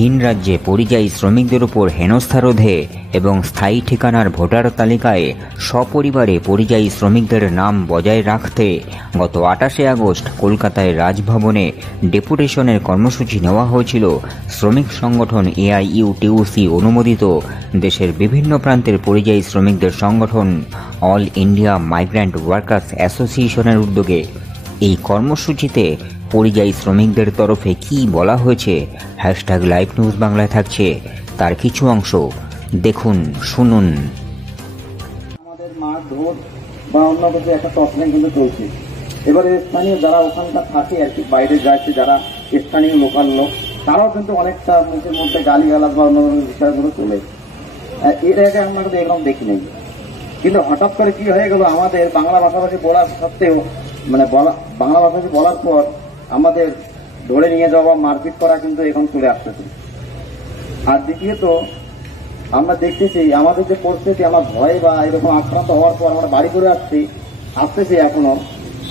ভিন রাজ্যে পরিযায়ী শ্রমিকদের উপর হেনস্থা রোধে এবং স্থায়ী ঠিকানার ভোটার তালিকায় সপরিবারে পরিযায়ী শ্রমিকদের নাম বজায় রাখতে গত 28শে আগস্ট কলকাতায় রাজভবনে ডেপুটেশনের কর্মসূচি নেওয়া হয়েছিল শ্রমিক সংগঠন এআইইউটিউসি অনুমোদিত দেশের বিভিন্ন প্রান্তের পরিযায়ী শ্রমিকদের সংগঠন অল ইন্ডিয়া মাইগ্র্যান্ট ওয়ার্কার্স অ্যাসোসিয়েশনের উদ্যোগে। এই কর্মসূচিতে পরিযায়ী শ্রমিকদের তরফে কি বলা হয়েছে #লাইভ নিউজ বাংলায় থাকছে তার কিছু অংশ দেখুন, শুনুন। আমাদের মাঠ ধর বা অন্য কিছু একটা টসলিং কিন্তু চলছে। এবারে স্থানীয় যারা ওখানকার থাকে আর কি, বাইরে যাচ্ছে যারা স্থানীয় লোকাল লোক, তারাও কিন্তু অনেকটা মুখের মধ্যে গালিগালাজ বা অন্য বিষয়গুলো চলে। এর আগে আমরা এরকম দেখি নাই, কিন্তু হঠাৎ করে কি হয়ে গেল, আমাদের বাংলা ভাষাভাষী বলার সত্ত্বেও বাংলা ভাষাভাষী বলার পর আমাদের ধরে নিয়ে যাওয়া মারপিট করা কিন্তু এখন চলে আসতেছে। আর দ্বিতীয়ত আমরা দেখতেছি আমাদের যে পরিস্থিতি, আমার ভয় বা এরকম আক্রান্ত হওয়ার পর আমরা বাড়ি করে আসতেছি এখনো।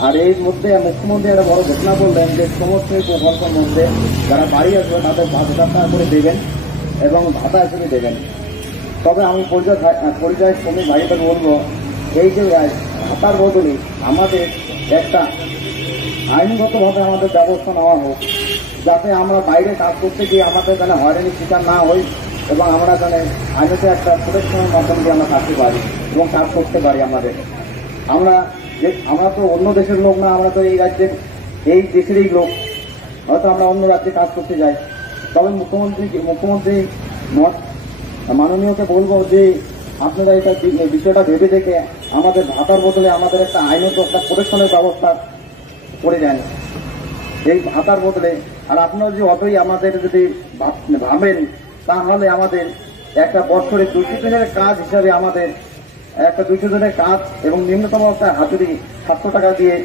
আর এর মধ্যে মুখ্যমন্ত্রী একটা বড় ঘোষণা করলেন যে সমস্ত প্রকল্পের মধ্যে যারা বাড়ি আসবে তাদের 5,000 টাকা করে দেবেন এবং ভাতা হিসেবে দেবেন। তবে আমি পরিযায়ী শ্রমিক ভাইদের বলবো, এই যে ভাতার বদলে আমাদের একটা আইনগতভাবে আমাদের ব্যবস্থা নেওয়া হোক, যাতে আমরা বাইরে কাজ করতে গিয়ে আমাদের যেন হয়রানির শিকার না হই এবং আমরা যেন আইনতে একটা প্রোটেকশনের মাধ্যমে আমরা থাকতে পারি এবং কাজ করতে পারি। আমরা তো অন্য দেশের লোক না, আমরা তো এই রাজ্যের এই দেশেরই লোক, হয়তো আমরা অন্য রাজ্যে কাজ করতে যাই। তবে মুখ্যমন্ত্রী মাননীয়কে বলবো যে আপনারা এটা বিষয়টা ভেবে দেখে আমাদের ভাতার বদলে আমাদের একটা আইনত একটা প্রোটেকশনের ব্যবস্থা করে দেন এই ভাতার বদলে। আর আপনারা যে অতই আমাদের যদি ভাবেন, তাহলে আমাদের একটা বছরে 200 দিনের কাজ হিসাবে আমাদের একটা 200 দিনের কাজ এবং নিম্নতম একটা হাতুড়ি 700 টাকা দিয়ে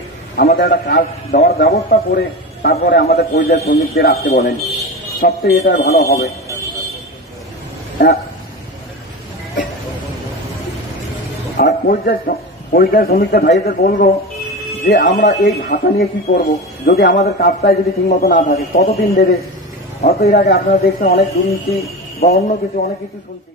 আমাদের একটা কাজ দেওয়ার ব্যবস্থা করে তারপরে আমাদের পরিযায়ী শ্রমিকদের আসতে বলেন, সবচেয়ে এটা ভালো হবে। আর পরিযায়ী শ্রমিকদের ভাইদের বলবো যে আমরা এই ভাতা নিয়ে কি করব যদি আমাদের কাজটাই যদি ঠিক মতো না থাকে, কতদিন দেবে? হয়তো এর আগে আপনারা দেখছেন অনেক দুর্নীতি বা অন্য কিছু অনেক কিছু শুনছি।